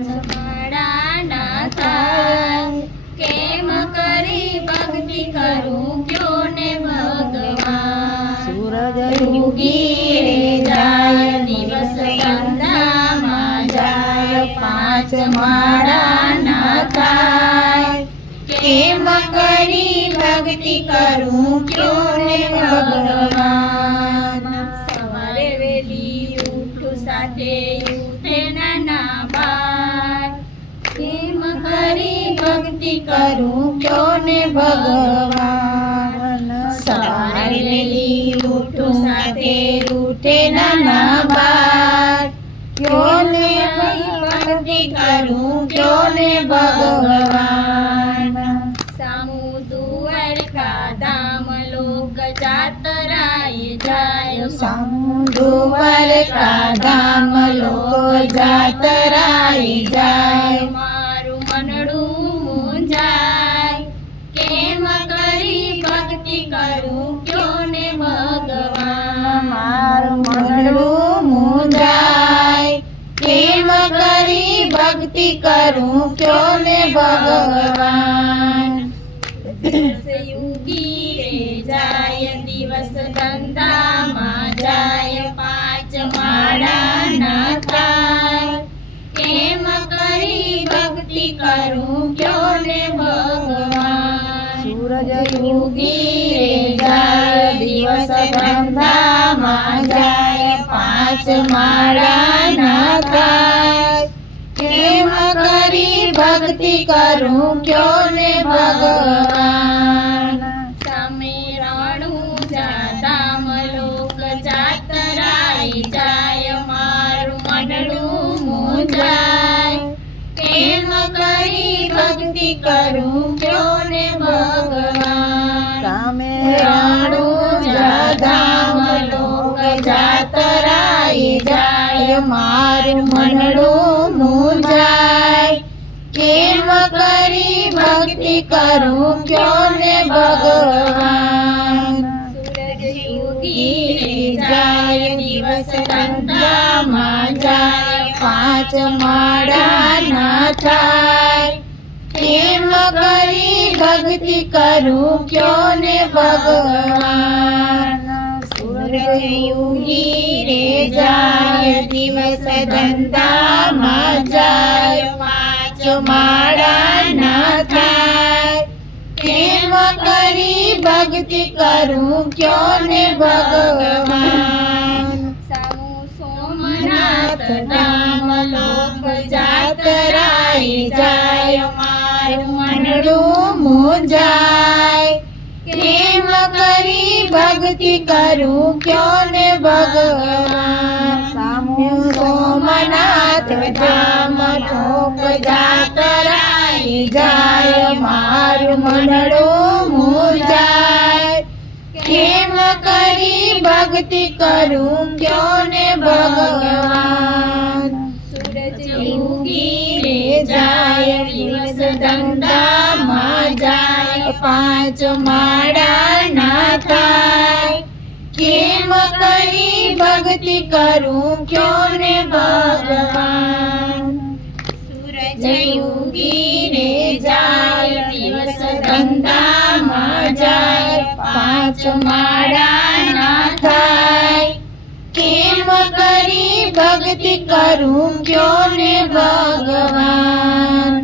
માળા ના થાય કેમ કરી ભક્તિ કરું ક્યો ને ભગવાન સૂરજ ઉગી રે જાય દિવસ ધંધામાં જાય પાંચ માળા ના થાય કેમ કરી ભક્તિ કરું ક્યો ને ભગવાન સવારે વેલી ઉઠું સાથે ઉઠે નાના બાર કેમ કરી ભક્તિ કરું ક્યો ને ભગવાન સવારે વેલી ઉઠું સાથે ઉઠે નાના બાર ક્યો ને ભક્તિ કરું ક્યો ને ભગવાન સામુ દ્વારકા ધામ લોક જાતરાય જાય સામુ દ્વારકા ધામ લોકો જાતરાય જાય મારું મનડું મૂંઝાય કેમ કરી ભક્તિ કરું ક્યો ને ભગવાન મારું મનડું મૂંઝાય કેમ કરી ભક્તિ કરું ક્યો ને ભગવાન યુગી રે જાય દિવસ ધંધામાં જાય પાંચ માળા ના થાય કેમ કરી ભક્તિ કરું ક્યો ને ભગવાન સૂરજ યુગી રે જાય દિવસ ધંધામાં જાય પાંચ માળા ના થાય કેમ કરી ભક્તિ કરું ક્યો ને ભગવાન સામે રણુજા ધામ લોક જાતરાય જાય મારું મનડું મૂંઝાય કેમ કરી ભક્તિ કરું ક્યો ને ભગવાન સામે રણુજા ધામ લોક જાતરાય જાય મારું મનડું મૂંઝાય કેમ કરી ભક્તિ કરું ક્યો ને ભગવાન સૂરજ ઉગી રે જાય દિવસ ધંધામાં જાય પાંચ માળા ના થાય કેમ કરી ભક્તિ કરું ક્યો ને ભગવાન સૂરજ ઉગી રે જાય દિવસ ધંધામાં જાય પાંચ માળા ના થાય કેમ કરી ભક્તિ કરું ક્યો ને ભગવાન સામુ સોમનાથ ધામ લોક જાતરાય જાય મારું મનડું મૂંઝાય કેમ કરી ભક્તિ કરું ક્યો ને ભગવાન સામુ સોમનાથ ધામ લોક જાતરાય જાય મારું મનડું મૂંઝાય કેમ કરી ભક્તિ કરું ક્યો ને ભગવાન સૂરજ ઉગી રે જાય દિવસ ધંધામાં જાય પાંચ માળા ના થાય કેમ કરી ભક્તિ કરું ક્યો ને ભગવાન સૂરજ ઉગી રે જાય દિવસ ધંધામાં જાય પાંચ માળા ના થાય કેમ કરી ભક્તિ કરું ક્યો ને ભગવાન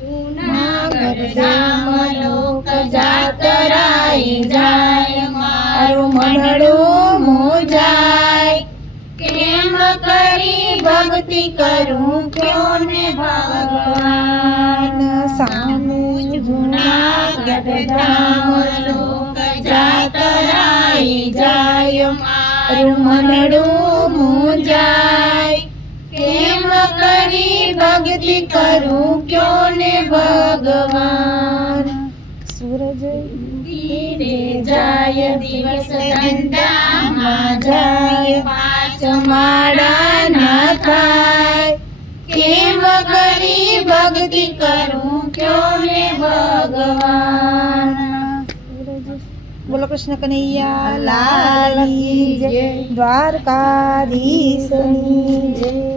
જૂનાગઢ ધામ લોક જાતરાય જાય મારું મનડું મૂંઝાય કેમ કરી ભક્તિ કરું ક્યો ને ભગવાન સામુ જૂનાગઢ ધામ લોક જાતરાય જાય મારું મનડું મૂંઝાય કેમ કરી ભક્તિ કરું ક્યો ને ભગવાન સૂરજ રે જાય દિવસ ધંધામાં જાય પાંચ માળા ના થાય કેમ કરી ભક્તિ કરું ક્યો ને ભગવાન બોલો કૃષ્ણ કનૈયા લાલ કી જય, દ્વારકાધીશની જય.